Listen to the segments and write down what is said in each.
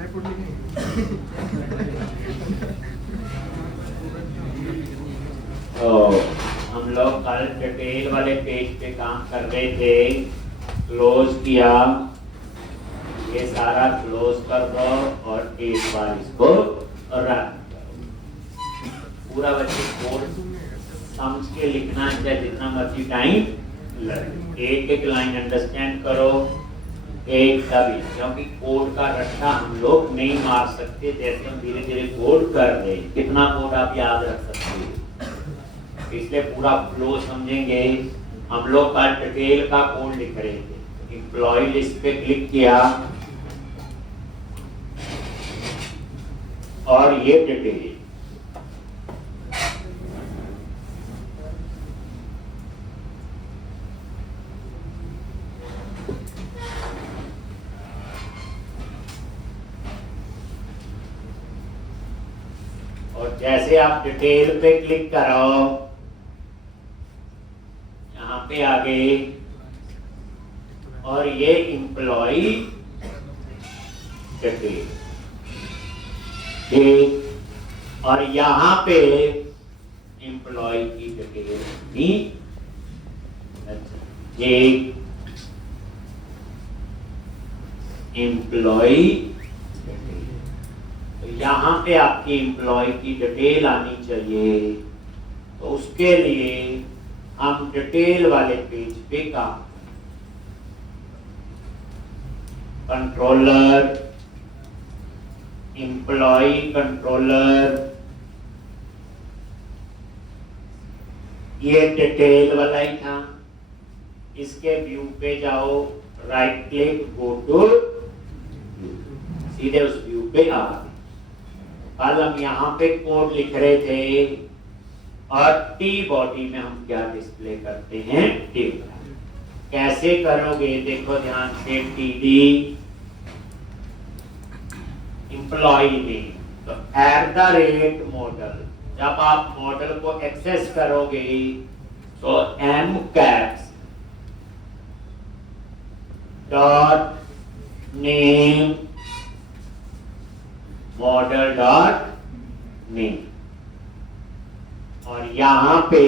तो हम लोग कल डिटेल वाले पेज पे काम कर रहे थे, क्लोज किया, ये सारा क्लोज कर दो और एक बार इसको रन करो। पूरा बच्चे कोड समझ के लिखना है, जितना मर्जी टाइम लगे, एक एक लाइन अंडरस्टैंड करो, एक तभी, क्योंकि कोड का रट्टा हम लोग नहीं मार सकते। जैसे हम धीरे धीरे कोड कर रहे, कितना कोड आप याद रख सकते हैं, इसलिए पूरा फ्लो समझेंगे। हम लोग का डिटेल का कोड लिख रहे थे, एम्प्लॉय लिस्ट पे क्लिक किया और ये डिटेल, और जैसे आप डिटेल पे क्लिक करो, यहाँ पे आ गए और ये एम्प्लॉय डिटेल, ठीक, और यहाँ पे एम्प्लॉय की डिटेल भी, एक एम्प्लॉय, यहाँ पे आपकी एम्प्लॉय की डिटेल आनी चाहिए। तो उसके लिए हम डिटेल वाले पेज पे काम, कंट्रोलर, एम्प्लॉय कंट्रोलर, ये डिटेल वाला ही था। इसके व्यू पे जाओ, राइट क्लिक, गो टू, सीधे उस व्यू पे आ। कल हम यहाँ पे कोड लिख रहे थे और टी बॉडी में हम क्या डिस्प्ले करते हैं, टेबल। कैसे करोगे देखो ध्यान से, टीडी एम्प्लॉय नेम, तो @ मॉडल, जब आप मॉडल को एक्सेस करोगे तो M caps dot name model dot name, और यहां पे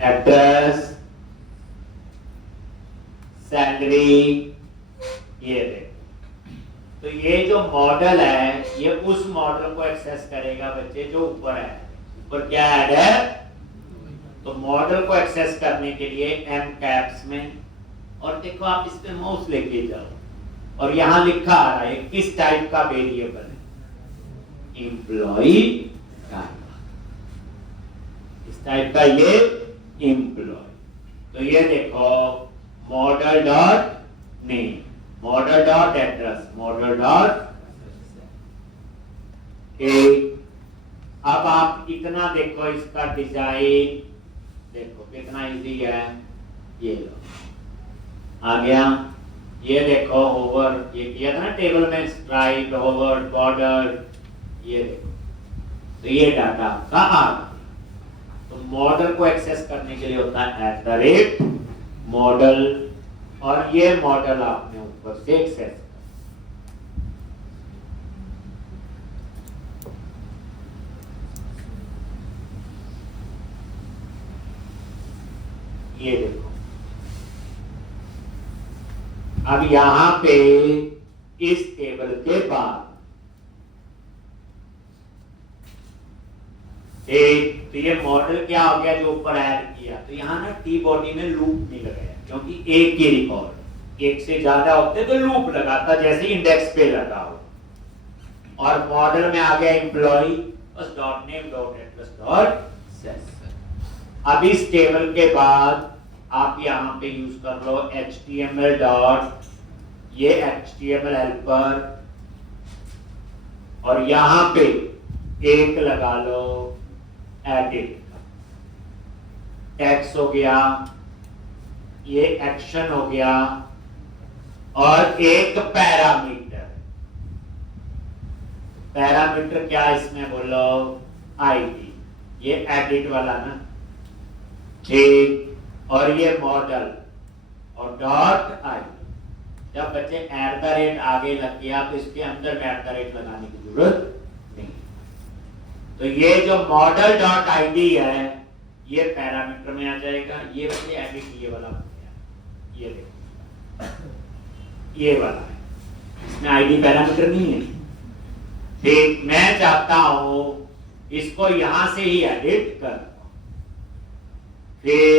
एड्रेस, सैलरी, ये देखो। तो ये जो मॉडल है, ये उस मॉडल को एक्सेस करेगा बच्चे जो ऊपर है। ऊपर क्या ऐड है, तो मॉडल को एक्सेस करने के लिए एम कैप्स में, और देखो आप इस पे माउस लेके जाओ और यहां लिखा आ रहा है किस टाइप का वेरिएबल है, एम्प्लॉय टाइप, इस टाइप का ये एम्प्लॉय। तो ये देखो model dot name, model dot address, model dot, अब आप इतना देखो, इसका डिजाइन देखो कितना इजी है, ये लो आ गया। ये देखो ओवर, ये किया था ना टेबल में, स्ट्राइप, ओवर, बॉर्डर, ये देखो, तो ये डाटा का आ गया। तो मॉडल को एक्सेस करने के लिए होता है @मॉडल, और ये मॉडल आपने ऊपर से एक्सेस, ये देखो। अब यहां पे इस टेबल के बाद तो ये मॉडल क्या हो गया जो ऊपर ऐड किया, तो यहाँ ना टी बॉडी में लूप नहीं लगाया, क्योंकि एक ही रिकॉर्ड, एक से ज्यादा होते तो लूप लगाता, जैसे इंडेक्स पे लगा हो। और मॉडल में आ गया एम्प्लॉय, बस dot name dot address dot cess. अब इस टेबल के बाद आप यहाँ पे यूज कर लो HTML डॉट, ये HTML हेल्पर, और यहाँ पे एक लगा लो एडिट, टेक्स्ट हो गया, ये एक्शन हो गया, और एक पैरामीटर। पैरामीटर क्या इसमें बोलो, आईडी, ये एडिट वाला ना, ठीक। और ये मॉडल और डॉट आई। जब बच्चे एट द रेट आगे लग गया तो इसके अंदर में एट द रेट लगाने की जरूरत नहीं। तो ये जो मॉडल डॉट आईडी है ये पैरामीटर में आ जाएगा। ये बच्चे एडिट ये वाला बन गया, ये देखो ये वाला है, इसमें आईडी पैरामीटर नहीं है। ठीक, मैं चाहता हूं इसको यहां से ही एडिट कर। फिर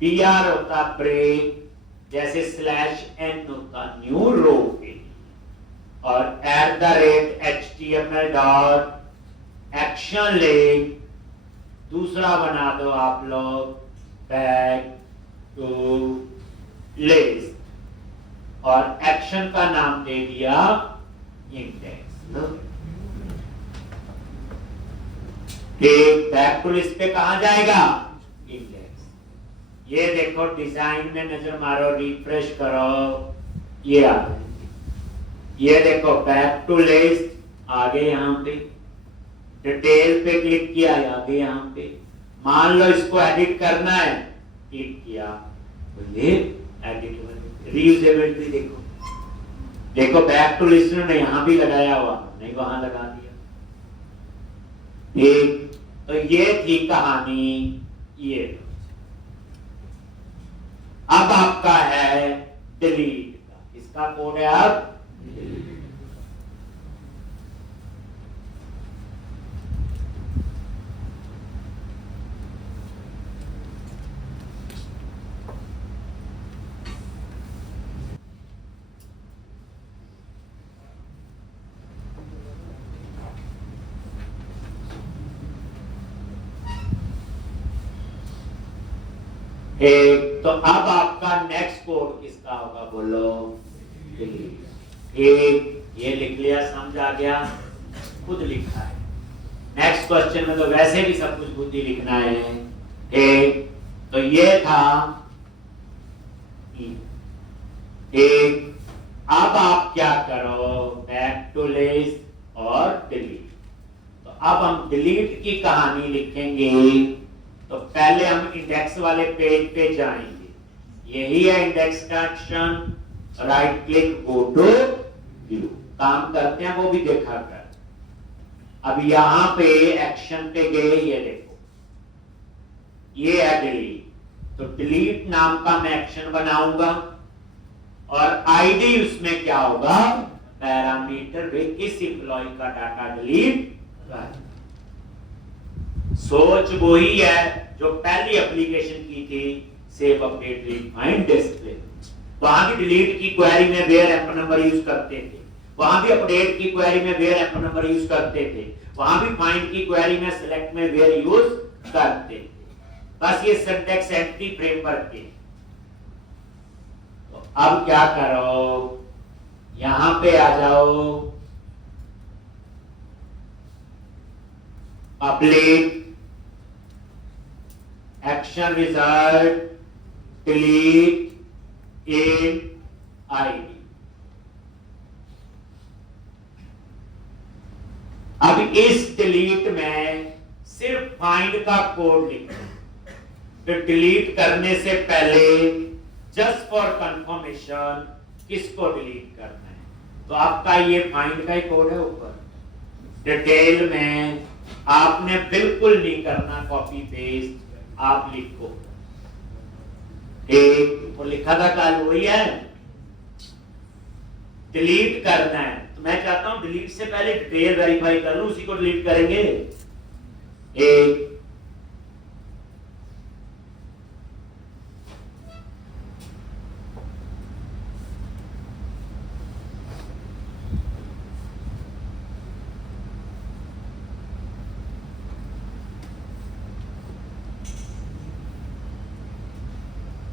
PR होता ब्रेक, जैसे /n होता न्यू रो के, और @HTML डॉट एक्शन लिंक दूसरा बना दो आप लोग बैक टू लिस्ट, और एक्शन का नाम दे दिया इंडेक्स। ठीक, बैक टू लिस्ट पे कहां जाएगा? इंडेक्स। ये देखो डिजाइन में नजर मारो, रिफ्रेश करो, ये आ गई। ये देखो बैक टू लिस्ट आ गए, यहाँ पे डिटेल पे क्लिक किया, आ गए यहाँ पे। मान लो इसको एडिट करना है, क्लिक किया तो ये एडिट, रीयूजेबिलिटी देखो, देखो बैक टू लिस्ट ने यहाँ भी लगाया हुआ, नहीं वहां लगा दिया। ठीक, तो ये थी कहानी। ये अब आपका है डिलीट का, इसका कोड है अब एक। तो अब आपका नेक्स्ट कोड किसका होगा बोलो? एक, ये लिख लिया, समझ आ गया, खुद लिखा है। नेक्स्ट क्वेश्चन में तो वैसे भी सब कुछ खुद ही लिखना है। एक, तो ये था एक। अब आप क्या करो, बैक टू लिस्ट और डिलीट। तो अब हम डिलीट की कहानी लिखेंगे। तो पहले हम इंडेक्स वाले पेज पे जाएंगे, यही है इंडेक्स का action. Right click, go to view, काम करते हैं वो भी देखा कर। अब यहां पे एक्शन पे गए, ये देखो ये है डिलीट। तो डिलीट नाम का मैं एक्शन बनाऊंगा, और आईडी उसमें क्या होगा? पैरामीटर वे किस एम्प्लॉय का डाटा डिलीट कर। सोच वही है जो पहली एप्लीकेशन की थी, save update read find display. वहां भी डिलीट की क्वेरी में वेयर एम्प नंबर यूज करते थे, वहां भी अपडेट की क्वेरी में वेयर एम्प नंबर यूज करते थे, वहां भी फाइंड की क्वेरी में सिलेक्ट में वेयर यूज करते थे। बस ये सिंटैक्स एंटिटी फ्रेमवर्क के। तो अब क्या करो, यहां पे आ जाओ, public action result delete in ID. अब इस डिलीट में सिर्फ फाइंड का कोड लिखो। तो डिलीट करने से पहले जस्ट फॉर कंफर्मेशन किसको डिलीट करना है, तो आपका ये फाइंड का ही कोड है ऊपर। डिटेल में आपने बिल्कुल नहीं करना कॉपी पेस्ट, आप लिखो। एक वो लिखा था कल वही है, डिलीट करना है। तो मैं चाहता हूं डिलीट से पहले डिटेल वेरीफाई कर लूं, उसी को डिलीट करेंगे। एक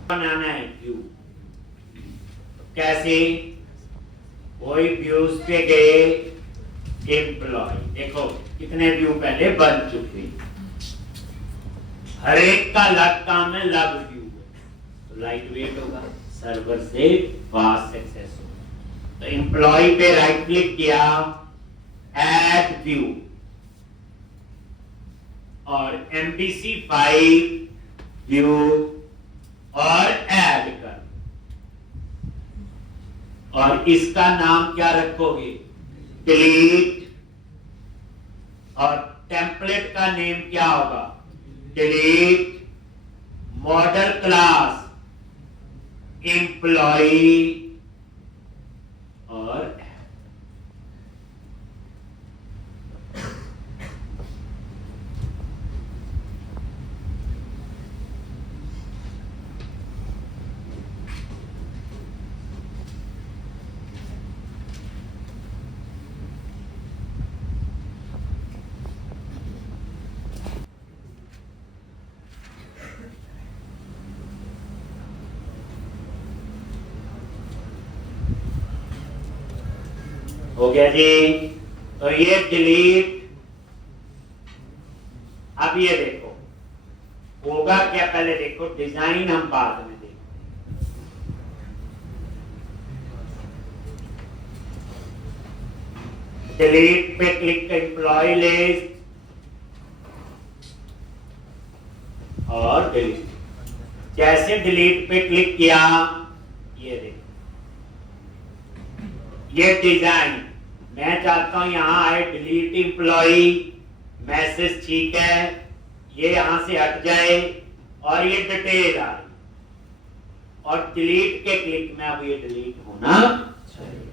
बनाना है व्यू। कैसे? कोई व्यूज पे गए, एम्प्लॉय देखो कितने व्यू पहले बन चुके, हर एक का लग काम है, लग व्यू तो लाइट वेट होगा, सर्वर से फास्ट एक्सेस होगा। तो एम्प्लॉय पे राइट क्लिक किया, ऐड व्यू, और MVC5 व्यू और ऐड कर, और इसका नाम क्या रखोगे? डिलीट। और टेम्पलेट का नेम क्या होगा? डिलीट मॉडल क्लास एम्प्लॉई और हो गया जी। तो ये डिलीट। अब ये देखो होगा क्या, पहले देखो डिजाइन हम बाद में देखें। डिलीट पे क्लिक कर एम्प्लॉय लिस्ट और डिलीट। जैसे डिलीट पे क्लिक किया, ये देखो ये डिजाइन। मैं चाहता हूं यहां आए डिलीट एम्प्लॉई, मैसेज ठीक है, ये यहां से हट जाए और ये डिटेल आ रही, और डिलीट के क्लिक में अब ये डिलीट होना चाहिए।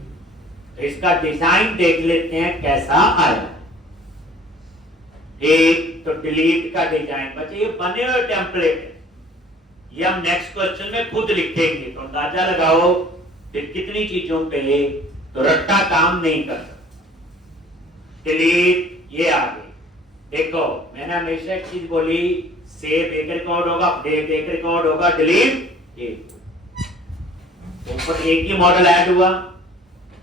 तो इसका डिजाइन देख लेते हैं कैसा आया। एक तो डिलीट का डिजाइन बच्चे ये बने हुए टेम्पलेट है, ये हम नेक्स्ट क्वेश्चन में खुद लिखेंगे, तो अंदाजा लगाओ कि कितनी चीजों पे तो रट्टा काम नहीं कर सकता। डिलीट ये आ गई। देखो मैंने हमेशा एक चीज बोली, सेव एक रिकॉर्ड होगा, अपडेट एक रिकॉर्ड होगा, डिलीट एक। ऊपर एक ही मॉडल ऐड हुआ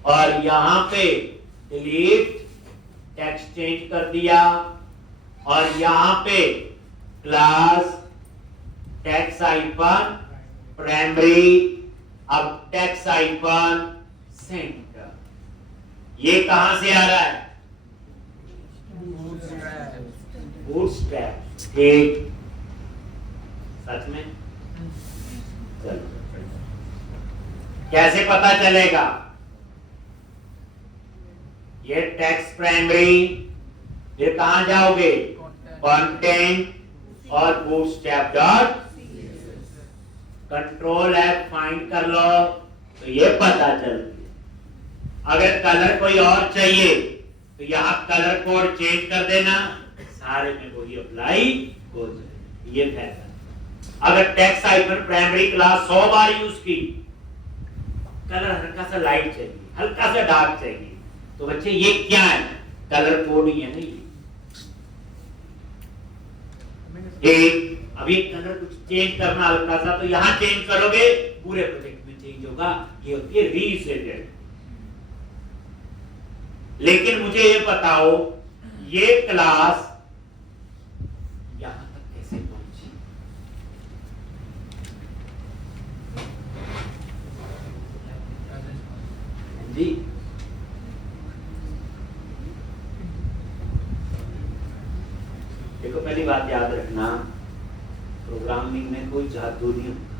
और यहां पे डिलीट टेक्स्ट चेंज कर दिया, और यहां पे क्लास टेक्स्ट आइकन प्राइमरी, अब टेक्स्ट आइकन सेंटर। ये कहां से आ रहा है? बूटस्ट्रैप। ठीक, सच में? चलो कैसे पता चलेगा? ये टेक्स्ट प्राइमरी, फिर कहां जाओगे? कंटेंट और bootstrap dot control F find कर लो, तो ये पता चल गया। अगर कलर कोई और चाहिए तो यहां कलर कोड चेंज कर देना, सारे में वही अप्लाई हो जाए। ये फैसला। अगर टेक्स्ट आइकन प्राइमरी क्लास 100 बार यूज की, कलर हल्का सा लाइट चाहिए, हल्का सा डार्क चाहिए, तो बच्चे ये क्या है? कलर कोड ही है ना ये। अभी कलर कुछ चेंज करना हल्का सा, तो यहां चेंज करोगे पूरे प्रोजेक्ट में चेंज होगा। ये होती है रीसेट। लेकिन मुझे ये बताओ ये क्लास यहां तक कैसे पहुंची? जी देखो, पहली बात याद रखना, प्रोग्रामिंग में कोई जादू नहीं होता,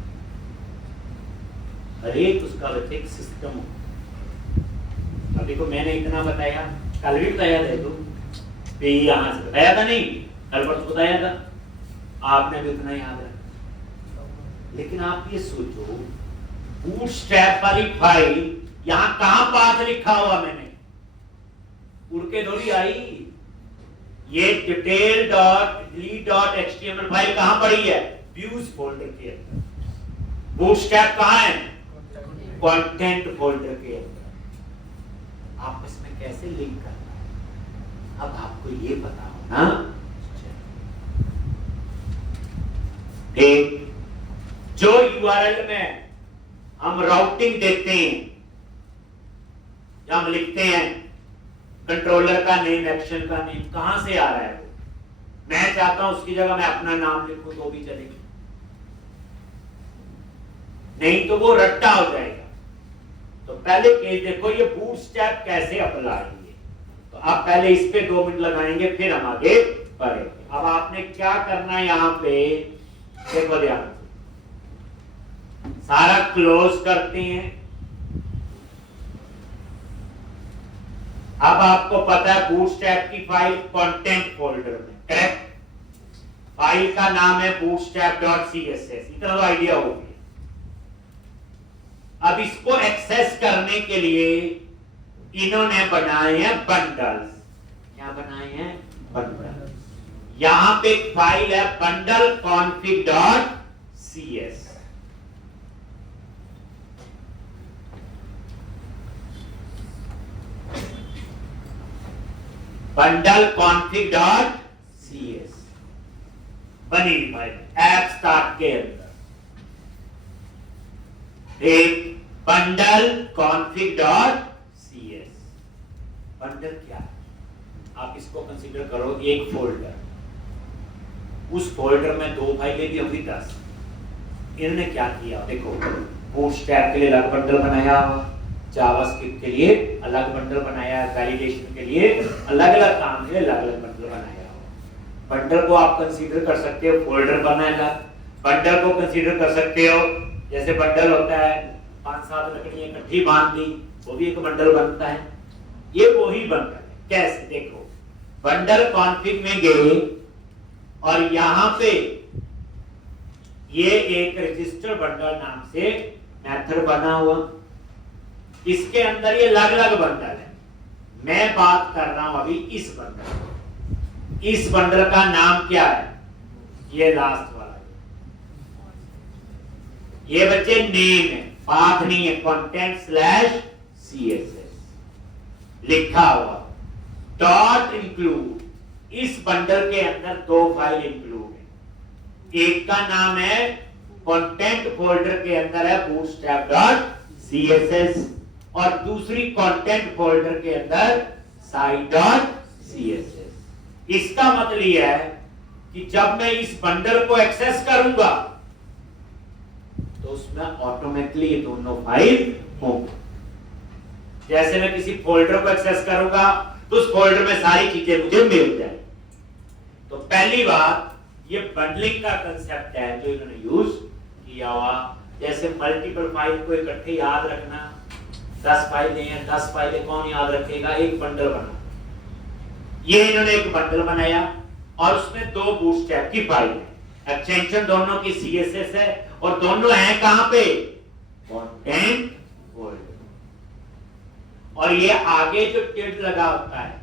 हर एक उसका एक सिस्टम होता। अब देखो मैंने इतना बताया, कल भी बताया था, तो यहां से बताया था नहीं, कल परसों बताया था, आपने भी उतना याद रखा। लेकिन आप ये सोचो, बूटस्ट्रैप वाली फाइल यहां कहां पाथ लिखा हुआ मैंने, उड़ के थोड़ी आई। ये detail dot delete dot HTML file कहां पड़ी है? व्यूज फोल्डर के अंदर। बूटस्ट्रैप कहां है? कंटेंट फोल्डर के अंदर। आपस में कैसे लिंक करना है, अब आपको ये पता होना। एक जो यूआरएल में हम राउटिंग देते हैं, जब हम लिखते हैं कंट्रोलर का नेम, एक्शन का नेम, कहां से आ रहा है वो? मैं चाहता हूं उसकी जगह मैं अपना नाम लिखूं तो भी चलेगा, नहीं तो वो रट्टा हो जाएगा। तो पहले केस देखो, ये बूटस्ट्रैप कैसे अप्लाई है। तो आप पहले इस पे 2 मिनट लगाएंगे, फिर हम आगे परे। अब आपने क्या करना है यहाँ पे, देखो ध्यान से, सारा क्लोज करते हैं। अब आपको पता है बूटस्ट्रैप की फाइल कंटेंट फोल्डर में, करेक्ट? फाइल का नाम है bootstrap.css, इतना तो आइडिया हो गया। अब इसको एक्सेस करने के लिए इन्होंने बनाए हैं बंडल्स। क्या बनाए हैं? बंडल। यहां पे एक फाइल है bundle config.cs। bundle config.cs बनी फाइल ऐप स्टार्ट के अंदर एक bundle config.cs। बंडल क्या है? आप इसको कंसीडर करो एक फोल्डर, उस फोल्डर में 2 फाइलें भी होंगी 10। इन्होंने क्या किया देखो, बूटस्ट्रैप के लिए अलग बंडल बनाया, जावास्क्रिप्ट के लिए अलग बंडल बनाया, वैलिडेशन के लिए अलग-अलग काम के लिए अलग-अलग बंडल बनाया। बंडल को आप कंसीडर कर सकते हो फोल्डर बनाया, बंडल को कंसीडर कर सकते हो जैसे बंडल होता है 5-7 लकड़ियां इकट्ठी बांध दी, वो भी एक बंडल बनता है। ये वही बंडल है। कैसे? देखो, बंडल कॉन्फ़िग में गए और यहां पे ये एक रजिस्टर बंडल नाम से मेथड बना हुआ, इसके अंदर ये अलग-अलग बंडल है। मैं बात कर रहा हूं अभी इस बंडल, इस बंडल का नाम क्या है? ये लास्ट वाला, ये बच्चे नेम है, पाथ नहीं है, content/css लिखा हुआ। डॉट इंक्लूड, इस बंडल के अंदर 2 फाइल इंक्लूड है। एक का नाम है कंटेंट फोल्डर के अंदर है bootstrap.css और दूसरी कंटेंट फोल्डर के अंदर site.css। इसका मतलब यह है कि जब मैं इस बंडल को एक्सेस करूंगा तो उसमें ऑटोमेटिकली ये दोनों फाइल होंगे। जैसे मैं किसी फोल्डर को एक्सेस करूंगा तो उस फोल्डर में सारी चीजें मुझे मिल जाए। तो पहली बात, ये बंडलिंग का कंसेप्ट है जो इन्होंने यूज किया हुआ। जैसे मल्टीपल फाइल को इकट्ठे याद रखना, 10 फाइलें हैं, 10 फाइलें कौन याद रखेगा? एक बंडल बना। ये इन्होंने एक बंडल बनाया और उसमें 2 बूटस्ट्रैप की फाइल है, एक्सटेंशन दोनों की CSS है और दोनों हैं कहां पे? Content folder. और ये आगे जो टिल्ड लगा होता है,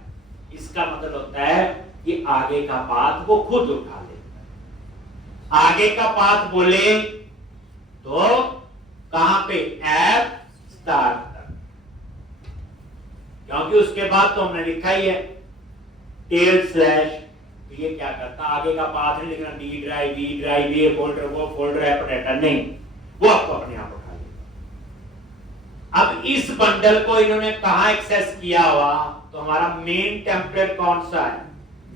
इसका मतलब होता है ये आगे का पाथ वो खुद उठा लेता है। आगे का पाथ बोले तो कहां पे? ऐप स्टार्ट तक, क्योंकि उसके बाद तो हमने लिखा ही है टेल स्लैश। तो ये क्या करता? आगे का पाथ नहीं लिखना, डी ड्राइव, ये फोल्डर, वो फोल्डर, ऐप डाटा नहीं, वो आपको अपने आप उठा लेगा। अब इस बंडल को इन्होंने कहां एक्सेस किया हुआ? तो हमारा मेन टेम्पलेट कौन सा है?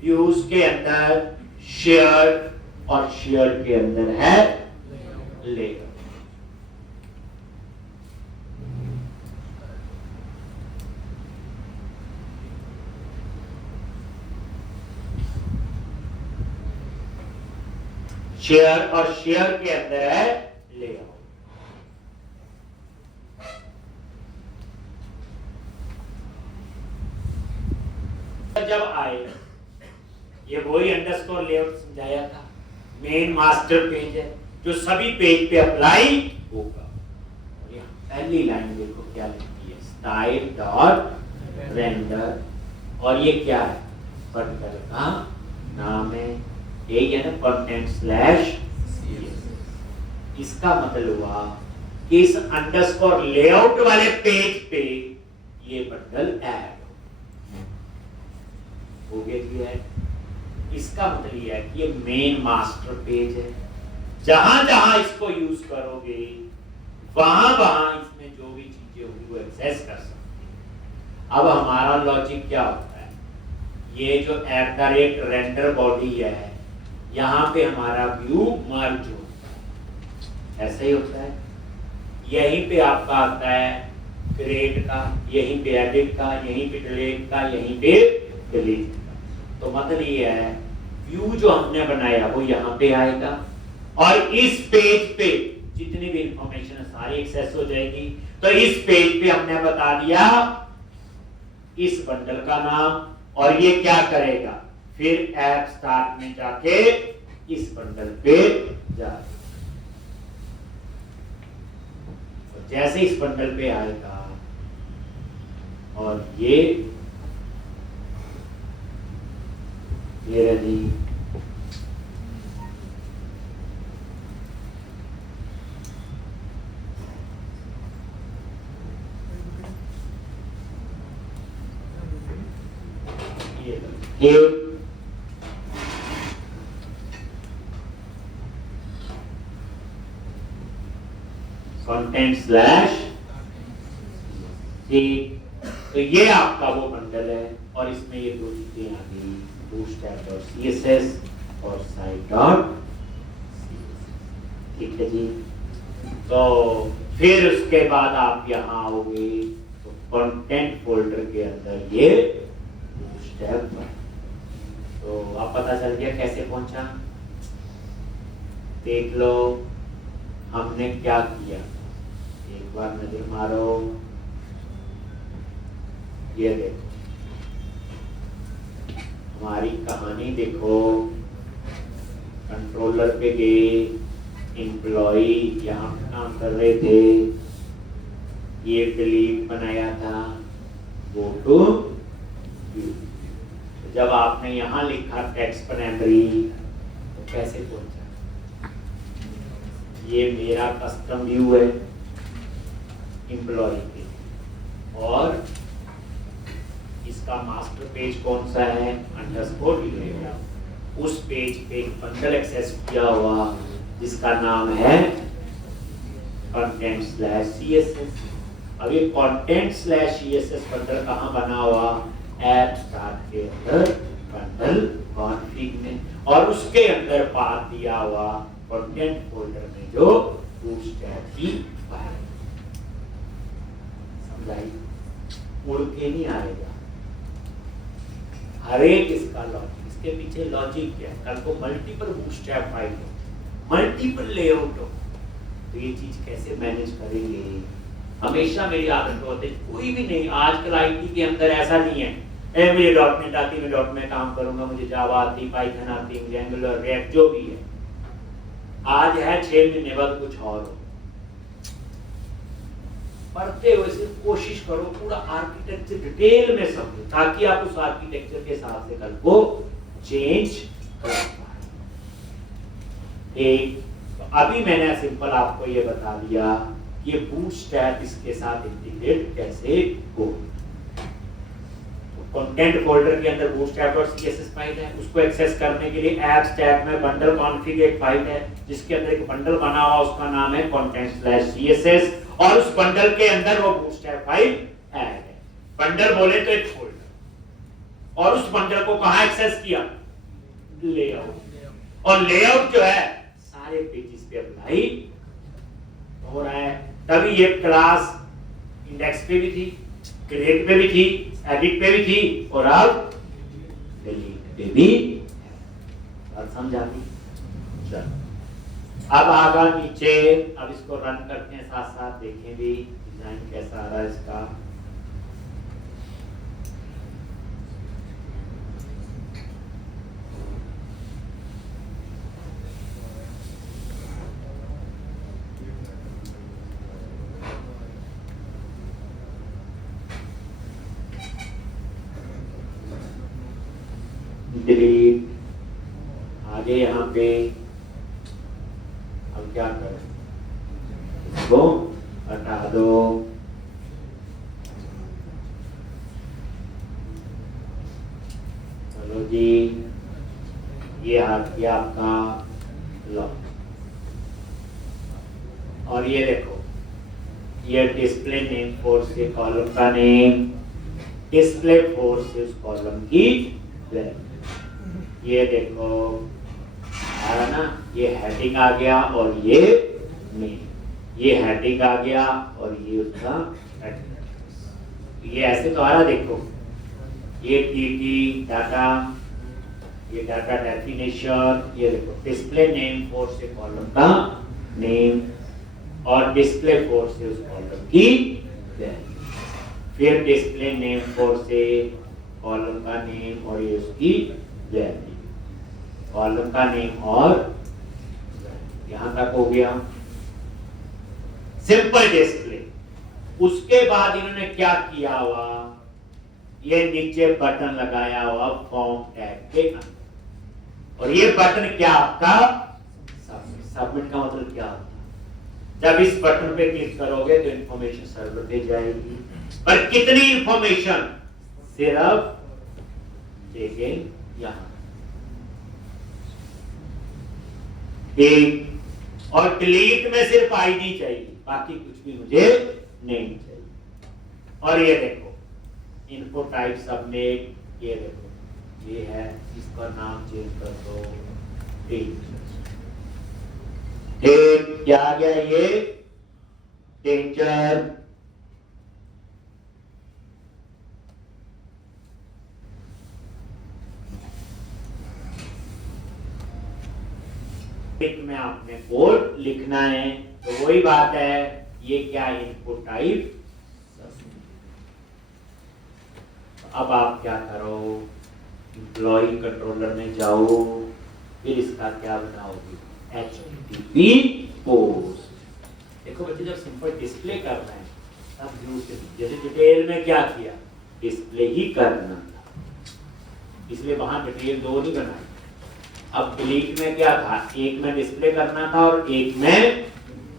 व्यूज के अंदर शेयर, और शेयर के अंदर है लेयर। शेयर और शेयर के अंदर है लेयर। जब आए, ये वही अंडरस्कोर लेआउट समझाया था, मेन मास्टर पेज है जो सभी पेज पे अप्लाई होगा। पहली लाइन देखो क्या लिखी है, स्टाइल डॉट रेंडर, और ये क्या है? बंडल का नाम है, यही है ना, content/css। इसका मतलब हुआ कि इस अंडरस्कोर लेआउट वाले पेज पे ये बंडल ऐड हो गया जी है। इसका मतलब यह है कि ये मेन मास्टर पेज है, जहां जहां इसको यूज करोगे वहां वहां इसमें जो भी चीजें होगी वो एक्सेस कर सकते हैं। अब हमारा लॉजिक क्या होता है? ये जो @render बॉडी है, यहां पे हमारा व्यू मर्ज होता है, ऐसे ही होता है। यहीं पे आपका आता है क्रिएट का, यहीं पे एडिट का, यहीं पे डिलीट का, यहीं पे डिलीट। तो मतलब ये है व्यू जो हमने बनाया वो यहाँ पे आएगा और इस पेज पे जितनी भी इंफॉर्मेशन है सारी एक्सेस हो जाएगी। तो इस पेज पे हमने बता दिया इस बंडल का नाम और ये क्या करेगा, फिर ऐप स्टार्ट में जाके इस बंडल पे जाएगा। जैसे इस बंडल पे आएगा और ये रही ये कंटेंट स्लैश तो ये आपका वो बंडल है और इसमें ये दो चीजें आ गई, bootstrap.css और site.css। ठीक है जी। तो फिर उसके बाद आप यहाँ आओगे तो कंटेंट फोल्डर के अंदर ये bootstrap, तो आप पता चल गया कैसे पहुंचा। देख लो हमने क्या किया, एक बार नजर मारो, ये देखो हमारी कहानी देखो। कंट्रोलर पे गए, एम्प्लॉई यहाँ काम कर रहे थे, ये डिलीट बनाया था, गो टू व्यू। जब आपने यहाँ लिखा टेक्स्ट प्राइमरी तो कैसे पहुंचा, ये मेरा कस्टम व्यू है एम्प्लॉय के और इसका मास्टर पेज कौन सा है, अंडरस्कोर डिलीट। उस पेज पे एक बंडल एक्सेस किया हुआ जिसका नाम है कंटेंट स्लैश CSS। अब ये कंटेंट स्लैश CSS बंडल कहाँ बना हुआ, ऐप स्टार्ट के अंदर बंडल कॉन्फ़िग में और उसके अंदर पाथ दिया हुआ कंटेंट फोल्डर में जो बूटस्ट्रैप की फाइल। समझाई, उड़ के नहीं आएगा हर एक इसका लॉजिक, इसके पीछे लॉजिक क्या है। कल को मल्टीपल बूटस्ट्रैप फाइल हो, मल्टीपल लेआउट हो, तो ये चीज कैसे मैनेज करेंगे। हमेशा मेरी आदत होती है, कोई भी नहीं आजकल IT के अंदर ऐसा नहीं है मुझे डॉटनेट आती, मैं डॉट में काम करूंगा, मुझे जावा आती, पाइथन आती, मुझे एंगुलर, रिएक्ट जो भी है। आज है 6 महीने बाद कुछ और हो। पढ़ते हुए सिर्फ कोशिश करो पूरा आर्किटेक्चर डिटेल में समझो ताकि आप उस आर्किटेक्चर के हिसाब से कल को चेंज कर पाए। एक तो अभी मैंने सिंपल आपको ये बता दिया ये बूटस्ट्रैप इसके साथ इंटीग्रेट कैसे हो। कंटेंट फोल्डर के अंदर bootstrap.css फाइल है, उसको एक्सेस करने के लिए ऐप्स टैब में बंडल कॉन्फ़िग एक फाइल है जिसके अंदर एक बंडल बना हुआ, उसका नाम है content/css और उस बंडल के अंदर वो bootstrap फाइल ऐड है। बंडल बोले तो एक फोल्डर और उस बंडल को कहां एक्सेस किया, लेआउट। और लेआउट जो है सारे पेजेस पे अप्लाई हो रहा है। तभी ये क्लास इंडेक्स पे भी थी, क्रिएट पे भी थी, एडिट पे भी थी और अब डिलीट पे भी। बात समझा दी। अब आगा नीचे, अब इसको रन करते हैं, साथ साथ देखें भी डिजाइन कैसा आ रहा है इसका। डिलीट, आगे यहाँ पे अब क्या करें, इसको हटा दो। चलो जी, ये आ गया आपका लॉक। और ये देखो ये डिस्प्ले नेम फोर्स के कॉलम का नेम, डिस्प्ले फोर्स उस कॉलम की लेंथ। ये देखो आ रहा ना, ये हेडिंग आ गया और ये नेम, ये हेडिंग आ गया और ये उसका ये ऐसे तो आ रहा। देखो ये टीटी डाटा, ये डाटा डेफिनेशन, ये देखो डिस्प्ले नेम फोर से कॉलम का नेम और डिस्प्ले फोर से उस कॉलम की वैल्यू, फिर डिस्प्ले नेम फोर से कॉलम का नेम और ये उसकी वैल्यू, कॉलम का नेम और यहां तक हो गया सिंपल डिस्प्ले। उसके बाद इन्होंने क्या किया हुआ, ये नीचे बटन लगाया हुआ फॉर्म टैग के अंदर, और ये बटन क्या आपका सबमिट। सबमिट का मतलब क्या होता है, जब इस बटन पे क्लिक करोगे तो इंफॉर्मेशन सर्वर पे जाएगी, पर कितनी इंफॉर्मेशन, सिर्फ देखें यहां एक, और डिलीट में सिर्फ आईडी चाहिए, बाकी कुछ भी मुझे नहीं चाहिए। और ये देखो इनको टाइप सबमिट, ये देखो ये है, इसका नाम चेंज कर दो, क्या आ गया ये डेंजर, में आपने कोड लिखना है, तो वही बात है, ये क्या इनपुट टाइप। अब आप क्या करो, एम्प्लॉय कंट्रोलर में जाओ, फिर इसका क्या बनाओगे, HTTP पोस्ट। देखो बच्चे जब सिंपल डिस्प्ले करना है तब यूज, जैसे डिटेल में क्या किया, डिस्प्ले ही करना था, इसलिए वहां डिटेल दो नहीं बनाई। अब डिलीट में क्या था, एक में डिस्प्ले करना था और एक में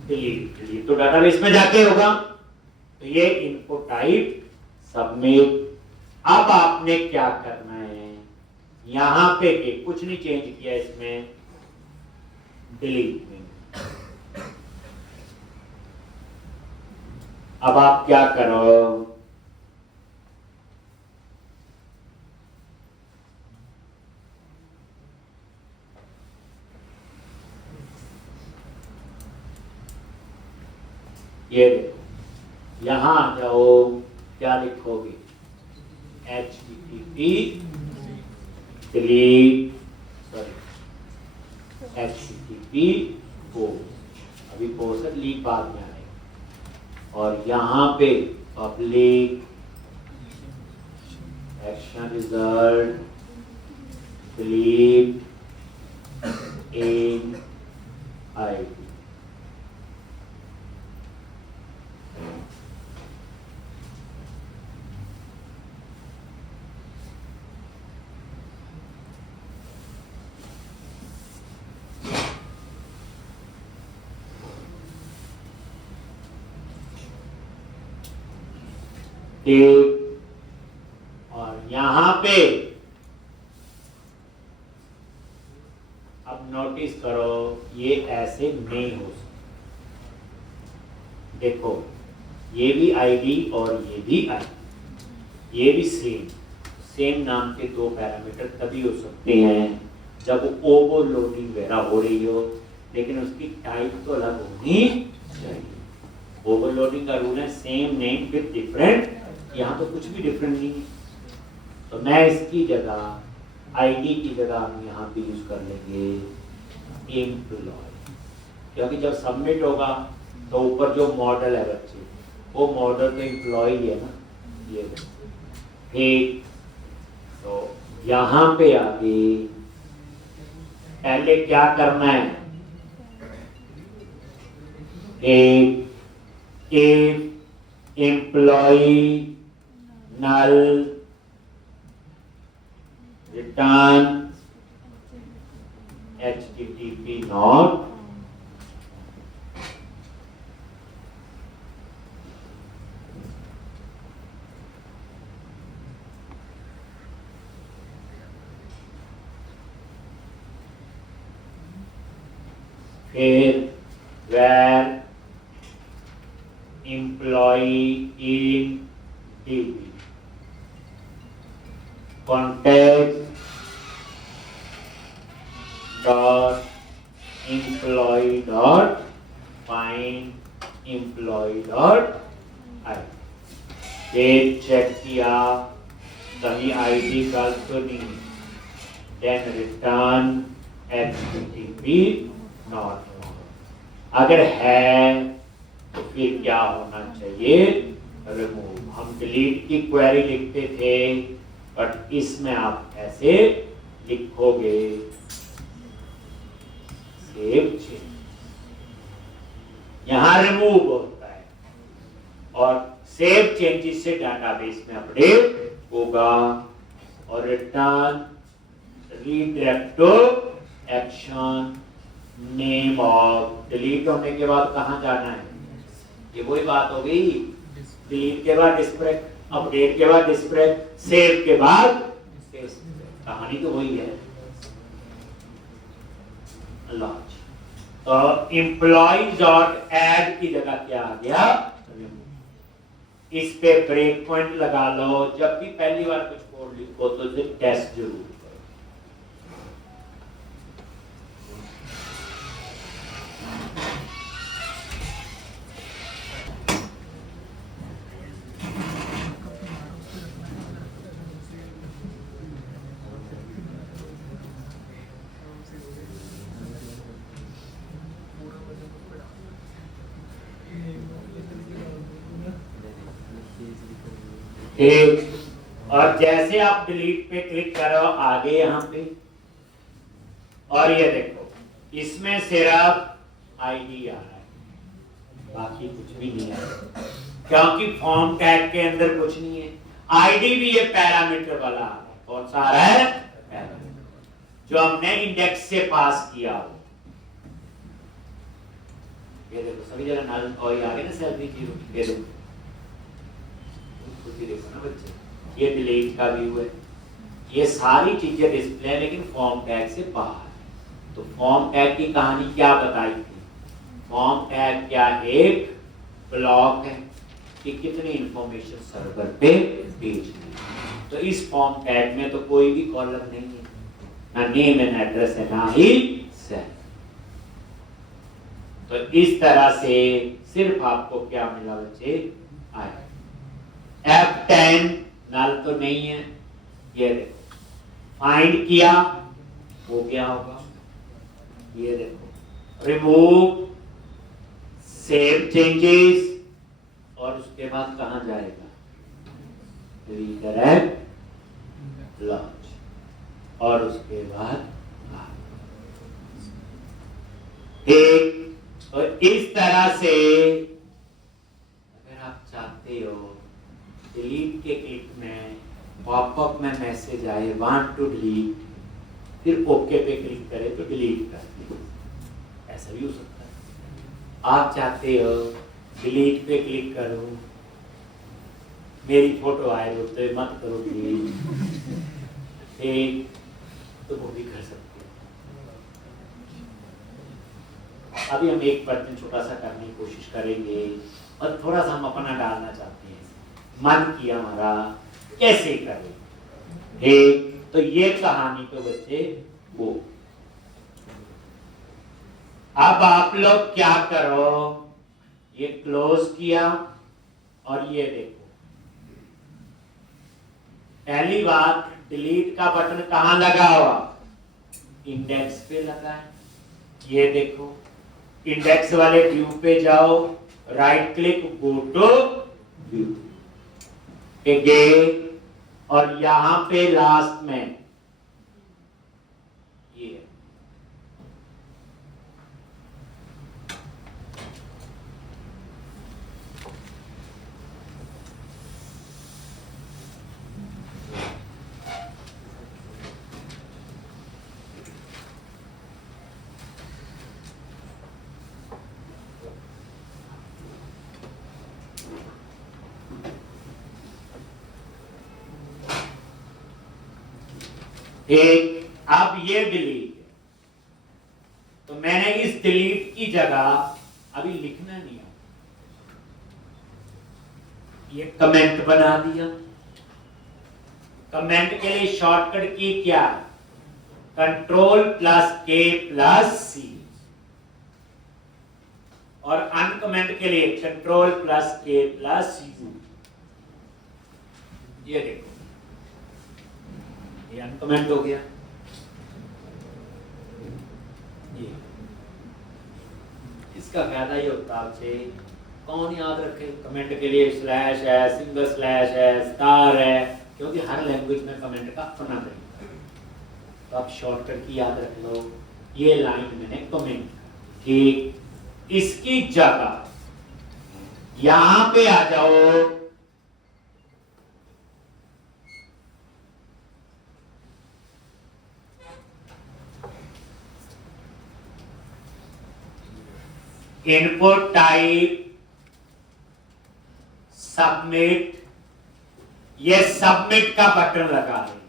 डिलीट। डिलीट तो डाटाबेस में जाके होगा, तो ये इनपुट टाइप सबमिट। अब आपने क्या करना है, यहां पे कुछ नहीं चेंज किया इसमें, डिलीट में। अब आप क्या करो, ये देखो यहां आ जाओ, क्या लिखोगे, HTTP delete, sorry HTTP post, अभी पोस्ट लीक बाद में आएगा, और यहां पे पब्लिक एक्शन रिजल्ट डिलीट इन ID। और यहां पे अब नोटिस करो, ये ऐसे नहीं हो सकता। देखो ये भी आईडी और ये भी आईडी, ये भी सेम नाम के दो पैरामीटर तभी हो सकते हैं जब ओवरलोडिंग वगैरह हो रही हो, लेकिन उसकी टाइप तो अलग होनी चाहिए। ओवरलोडिंग का रूल है सेम नेम विद डिफरेंट, यहाँ तो कुछ भी डिफरेंट नहीं है, तो मैं इसकी जगह आईडी की जगह हम यहाँ पे यूज कर लेंगे एम्प्लॉय, क्योंकि जब सबमिट होगा तो ऊपर जो मॉडल है बच्चे, वो मॉडल तो एम्प्लॉय है ना, ये ठीक। तो यहाँ पे आगे पहले क्या करना है, एक employ null return HTTP not, फिर where employee in DB contact dot employee dot find employee dot ID। Date check किया, कहीं आईडी गलत तो नहीं, then return HTTP not found. अगर है तो फिर क्या होना चाहिए, रिमूव। हम डिलीट की क्वेरी लिखते थे, बट इसमें आप ऐसे लिखोगे सेव चेंज, यहां रिमूव होता है और सेव चेंजेस से डाटाबेस में अपडेट होगा और return redirect to action name of. Delete होने के बाद कहां जाना है, ये वही बात हो गई, डिलीट के बाद डिस्प्रेक, अपडेट के बाद डिस्प्रेक, सेव के बाद कहानी तो वही है। लॉन्च तो एम्प्लॉय डॉट ऐड की जगह क्या आ गया, इस पे ब्रेक पॉइंट लगा लो। जब भी पहली बार कुछ कोड लिखो तो टेस्ट जरूर करो। और जैसे आप डिलीट पे क्लिक करो आगे यहाँ पे, और ये देखो इसमें सिर्फ आईडी आ रहा है, बाकी कुछ भी नहीं है, क्योंकि फॉर्म टैग के अंदर कुछ नहीं है। आईडी भी ये पैरामीटर वाला आ रहा है, कौन सा आ रहा है, पैरामीटर जो हमने इंडेक्स से पास किया हो। ये देखो सभी जगह नल और आगे ना सेल्फी जीरो, ये देखो देखो ना बच्चे, ये डिलीट का व्यू है, ये सारी चीजें डिस्प्ले है लेकिन फॉर्म टैग से बाहर है। तो फॉर्म टैग की कहानी क्या बताई थी, फॉर्म टैग क्या एक ब्लॉक है कि कितनी इंफॉर्मेशन सर्वर पे भेजनी है। तो इस फॉर्म टैग में तो कोई भी कॉलम नहीं है, ना नेम एंड एड्रेस है, ना ही सेल। तो इस तरह से सिर्फ आपको क्या मिला बच्चे, आया। F10 नल तो नहीं है, ये देखो फाइंड किया वो क्या होगा, ये देखो रिमूव, सेव चेंजेस, और उसके बाद कहां जाएगा, रीडायरेक्ट लॉन्च, और उसके बाद ठीक। तो इस तरह से अगर आप चाहते हो डिलीट के क्लिक में पॉपअप में मैसेज आए वांट टू डिलीट, फिर ओके पे क्लिक करें तो डिलीट कर दे, ऐसा भी हो सकता है। आप चाहते हो डिलीट पे क्लिक करो, मेरी फोटो आए बोलते मत करो डिलीट, तो वो भी कर सकते हो। अभी हम 1% छोटा सा करने की कोशिश करेंगे और थोड़ा सा हम अपना डालना चाहते हैं, मन किया हमारा कैसे करें, ठीक। तो ये कहानी तो बच्चे वो। अब आप लोग क्या करो, ये क्लोज किया और ये देखो, पहली बात डिलीट का बटन कहां लगा हुआ, इंडेक्स पे लगा है। ये देखो इंडेक्स वाले व्यू पे जाओ, right click, go to view, गए और यहां पे लास्ट में ये एक। अब ये डिलीट है, तो मैंने इस डिलीट की जगह अभी लिखना नहीं है, ये कमेंट बना दिया। कमेंट के लिए शॉर्टकट की क्या, Ctrl+K+C, और अनकमेंट के लिए Ctrl+K+U। ये देखो ये अनकमेंट हो गया। इसका फायदा ये होता है आपसे, कौन याद रखे कमेंट के लिए स्लैश है, सिंगल स्लैश है, स्टार है, क्योंकि हर लैंग्वेज में कमेंट का अपना तरीका है। तो आप शॉर्टकट की याद रख लो, ये लाइन मैंने कमेंट, ठीक। इसकी जगह यहां पे आ जाओ, इनपुट टाइप सबमिट, ये सबमिट का बटन लगा दें,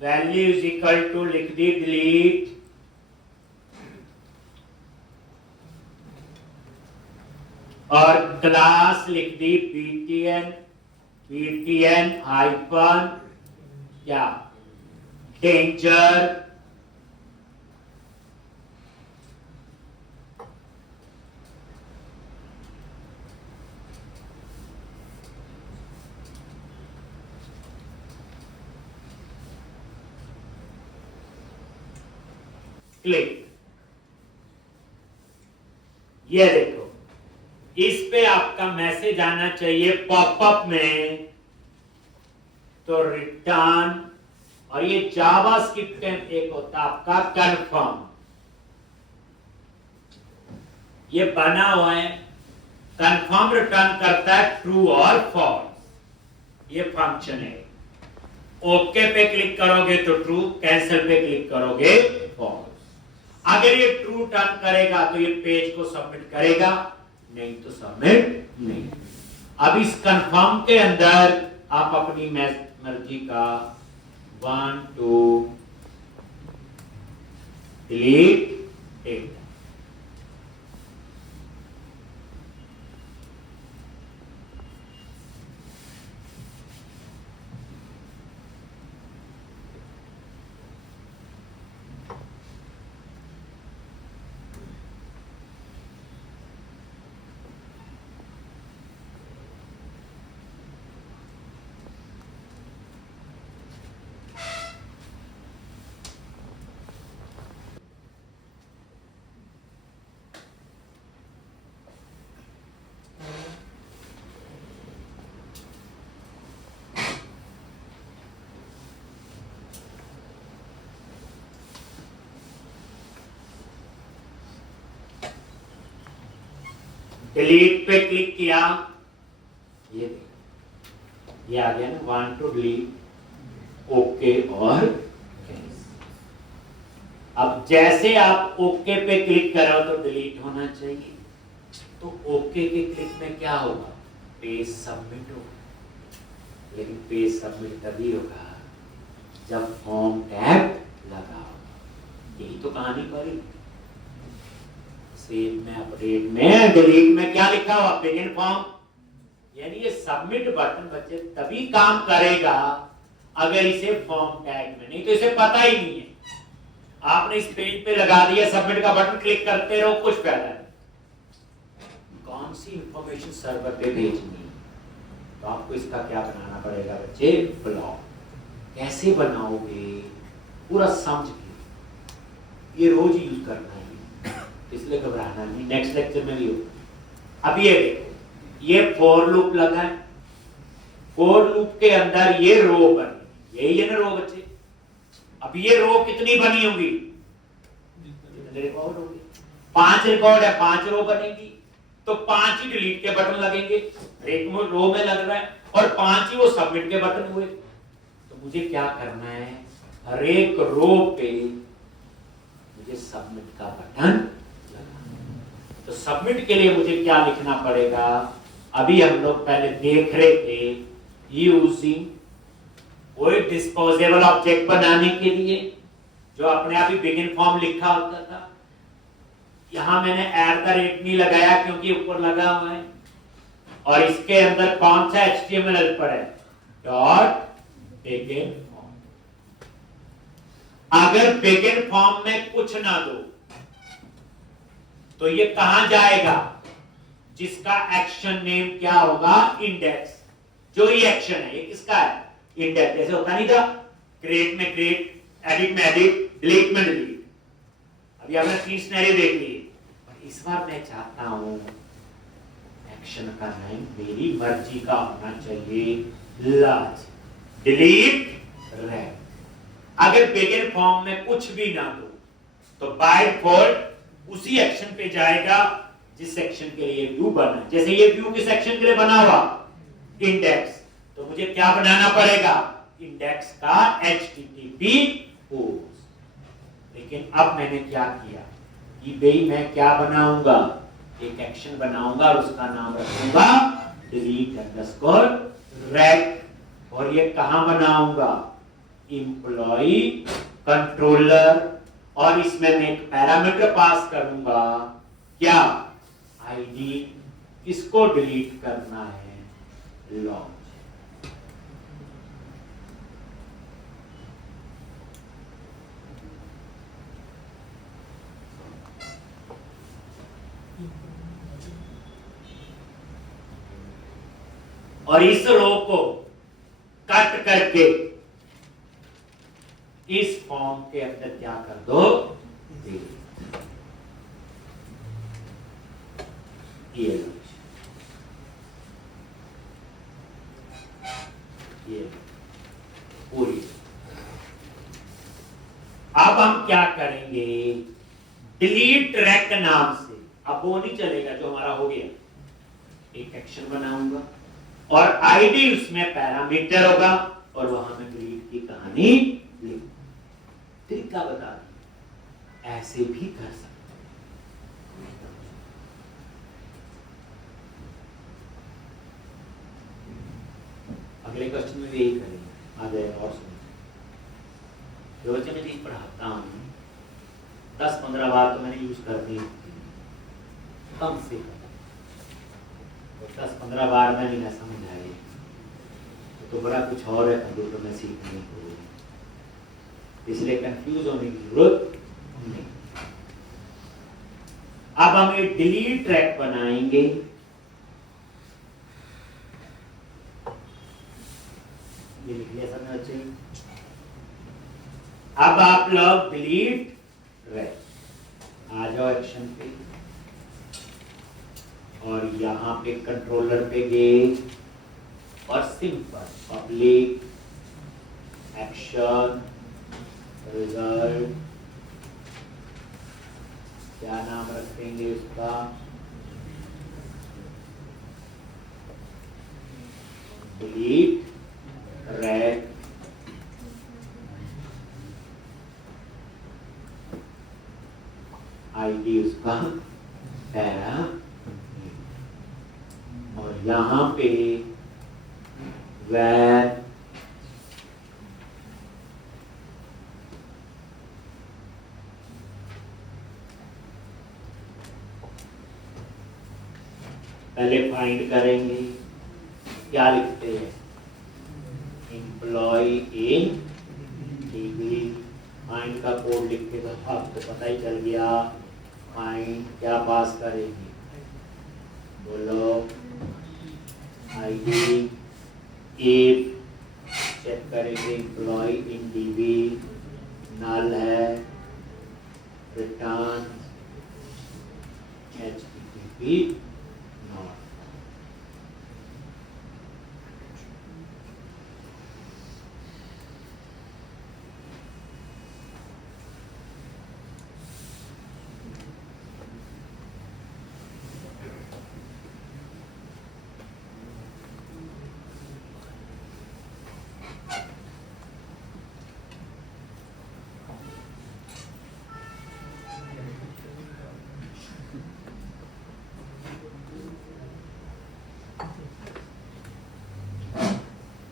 वैल्यू इज इक्वल टू लिख दी डिलीट, और क्लास लिख दी बीटीएन हाइफन क्या डेंजर, क्लिक। ये देखो, इस पे आपका मैसेज आना चाहिए पॉपअप में, तो रिटर्न, और ये जावास्क्रिप्ट में एक होता है आपका कन्फर्म, ये बना हुआ है, कन्फर्म रिटर्न करता है ट्रू और फॉल्स, ये फंक्शन है। ओके पे क्लिक करोगे तो ट्रू, कैंसिल पे क्लिक करोगे फॉल्स। अगर ये ट्रू टर्न करेगा तो ये पेज को सबमिट करेगा, नहीं तो सबमिट नहीं। अब इस कंफर्म के अंदर आप अपनी मर्जी का 1 2 डिलीट 8, डिलीट पे क्लिक किया, ये आ गया ना 1 2 डिलीट, ओके और अब जैसे आप ओके पे क्लिक करो तो डिलीट होना चाहिए, तो ओके के क्लिक में क्या होगा, पेज सबमिट होगा। लेकिन पेज सबमिट तभी होगा जब फॉर्म टैग लगा होगा। यही तो कहानी पड़ी। सेव में, अपडेट में, डिलीट में क्या लिखा हुआ, बिगिन फॉर्म, यानी ये सबमिट बटन बच्चे तभी काम करेगा अगर इसे फॉर्म टैग में, नहीं तो इसे पता ही नहीं है। आपने इस पेज पे लगा दिया सबमिट का बटन, क्लिक करते रहो, कुछ फायदा नहीं। कौन सी इंफॉर्मेशन सर्वर पे भेजनी, तो आपको इसका क्या बनाना पड़ेगा बच्चे, ब्लॉक। कैसे बनाओगे पूरा समझ के, ये रोज यूज करना है, इसलिए घबराना नहीं, नेक्स्ट लेक्चर में भी होगा। अब ये देखो, ये फॉर लूप लगा है, फॉर लूप के अंदर ये रो बनी, यही है ना रो बच्चे। अब ये रो कितनी बनी होगी, रिकॉर्ड होगी, 5 रिकॉर्ड है, 5 रो बनेगी, तो 5 ही डिलीट के बटन लगेंगे, एक रो में लग रहा है, और 5 ही वो सबमिट के बटन हुए। तो मुझे क्या करना है, हर एक रो पे मुझे सबमिट का बटन लगाना। तो सबमिट के लिए मुझे क्या लिखना पड़ेगा, अभी हम लोग पहले देख रहे थे, यूजिंग कोई डिस्पोजेबल ऑब्जेक्ट बनाने के लिए, जो अपने आप ही बिगिन फॉर्म लिखा होता था। यहां मैंने @ नहीं लगाया क्योंकि ऊपर लगा हुआ है, और इसके अंदर कौन सा HTML पर है, डॉट बिगिन फॉर्म। अगर बिगिन फॉर्म में कुछ ना दो तो ये कहां जाएगा, जिसका एक्शन नेम क्या होगा, इंडेक्स। जो ये एक्शन है ये किसका है, इंडेक्स। जैसे होता नहीं था क्रिएट में क्रिएट, एडिट में एडिट, डिलीट में डिलीट। अब अभी आपने 30 सिनेरियो देख लिए, और इस बार मैं चाहता हूं एक्शन का नाम मेरी मर्जी का होना चाहिए, लार्ज डिलीट रैक। अगर बिगिन फॉर्म में कुछ भी ना दो तो बाय डिफॉल्ट उसी एक्शन पे जाएगा जिस सेक्शन के लिए व्यू बना। जैसे ये व्यू किस सेक्शन के लिए बना हुआ, इंडेक्स, तो मुझे क्या बनाना पड़ेगा, इंडेक्स का HTTP पोस्ट। लेकिन अब मैंने क्या किया कि भाई मैं क्या बनाऊंगा, एक एक्शन बनाऊंगा और उसका नाम रखूंगा डिलीट अंडरस्कोर रैक। और ये कहां बनाऊंगा, एम्प्लॉई कंट्रोलर, और इसमें मैं एक पैरामीटर पास करूंगा, क्या, आईडी, किसको डिलीट करना है, लॉन्च। और इस रो को कट करके इस फॉर्म के अंदर क्या कर दो, ये पूरी। अब हम क्या करेंगे, डिलीट रैक नाम से, अब वो नहीं चलेगा जो हमारा हो गया, एक एक्शन बनाऊंगा और आईडी उसमें पैरामीटर होगा और वहां में डिलीट की कहानी लिख। तरीका बता दी, ऐसे भी कर सकते। अगले क्वेश्चन में भी यही करेंगे, आ जाएगा। और सुनिए, जो बच्चे मैं चीज पढ़ाता हूँ 10-15 बार तो मैंने यूज कर दी, कम से कम 10-15 बार में नहीं समझ आए तो बड़ा कुछ और है कंप्यूटर में सीखने को, इसलिए कंफ्यूज होने की जरूरत नहीं। अब हम एक डिलीट ट्रैक बनाएंगे, ये लिख लिया सबने बच्चे। अब आप लोग डिलीट ट्रैक आ जाओ एक्शन पे, और यहां पे कंट्रोलर पे गए और सिंपल पब्लिक एक्शन रिजल्ट, क्या नाम रखेंगे उसका, डिलीट रैक, आईडी उसका पैरा, और यहां पे where पहले फाइंड करेंगे, क्या लिखते हैं, एम्प्लॉय इन डीबी। फाइंड का कोड लिख के तो आपको पता ही चल गया। फाइंड क्या पास करेंगे, बोलो, आईडी, इफ चेक करेंगे एम्प्लॉय इन डीबी नल है, return HTTP not.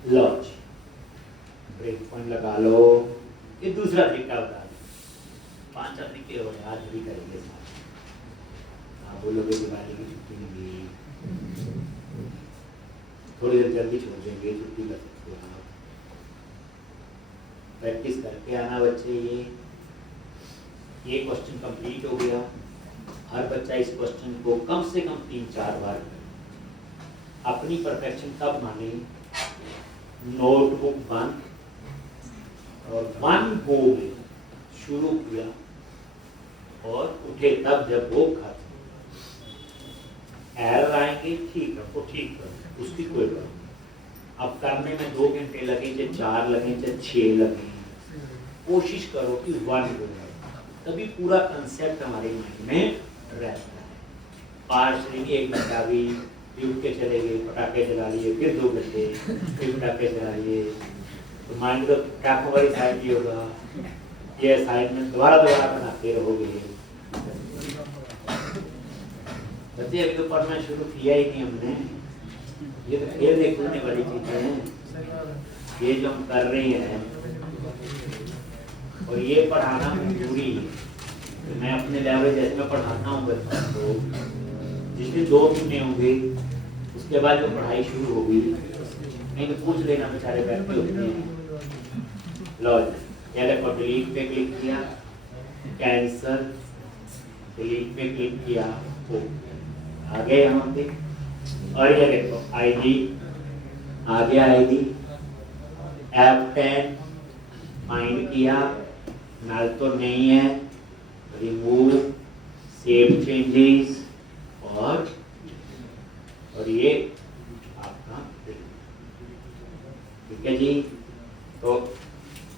Launch, break point लगा लो। ये दूसरा तरीका बता दो, 5 तरीके हो रहे, आज भी करेंगे। आप बोलोगे दिवाली की छुट्टी मिली, थोड़ी देर जल्दी छोड़ देंगे, छुट्टी कर सकते हो आप। प्रैक्टिस करके आना बच्चे। ये क्वेश्चन कंप्लीट हो गया। हर बच्चा इस क्वेश्चन को कम से कम 3-4 बार करे। अपनी परफेक्शन तब माने नोटबुक बंद और वन गो में शुरू किया और उठे तब जब वो खत्म। एरर आएंगे, ठीक है वो ठीक कर, उसकी कोई बात नहीं। अब करने में 2 घंटे लगे, चाहे 4 लगे, चाहे 6 लगे, कोशिश करो कि 1 हो जाए, तभी पूरा कंसेप्ट हमारे माइंड में रहता है। पार्शली 1 घंटा भी उठ के चले गए, पटाखे चला लिए, फिर 2 घंटे फिर पटाखे चला लिए, तो माइंड तो पटाखों वाली साइड ही होगा, ये असाइनमेंट दोबारा बनाते रहोगे। बच्चे अभी तो पढ़ना शुरू किया ही नहीं हमने, ये तो खेल देखने वाली चीजें हैं, ये जो हम कर रहे हैं, और ये पढ़ाना जरूरी है। तो मैं अपने लेवल जैसे मैं पढ़ाता हूँ बच्चों को, जिसमें 2 महीने होंगे उसके बाद जो पढ़ाई शुरू होगी, नहीं पूछ लेना, बेचारे बैठे होते हैं। लो पहले को डिलीट पे क्लिक किया, कैंसर, डिलीट पे क्लिक किया, तो आ गए यहाँ पे। और ये देखो आईडी आ गया, आईडी F10 फाइंड किया, नल तो नहीं है, रिमूव, सेव चेंजेस, और ये आपका, ठीक है जी। तो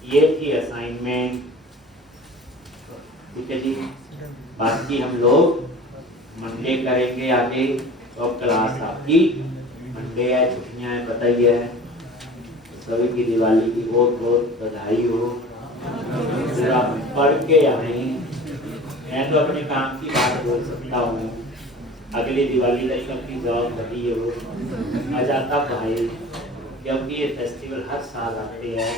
ये थी असाइनमेंट, ठीक है जी। बाकी हम लोग मंडे करेंगे आगे, तो क्लास आपकी मंडे है, छुट्टियां हैं, पता ही है। सभी की दिवाली की बहुत बहुत बधाई हो, पूरा पढ़ के आए। मैं तो अपने काम की बात बोल सकता हूँ, अगली दिवाली तक अपनी जॉब लगी हो आ जाता भाई, क्योंकि ये फेस्टिवल हर साल आते हैं।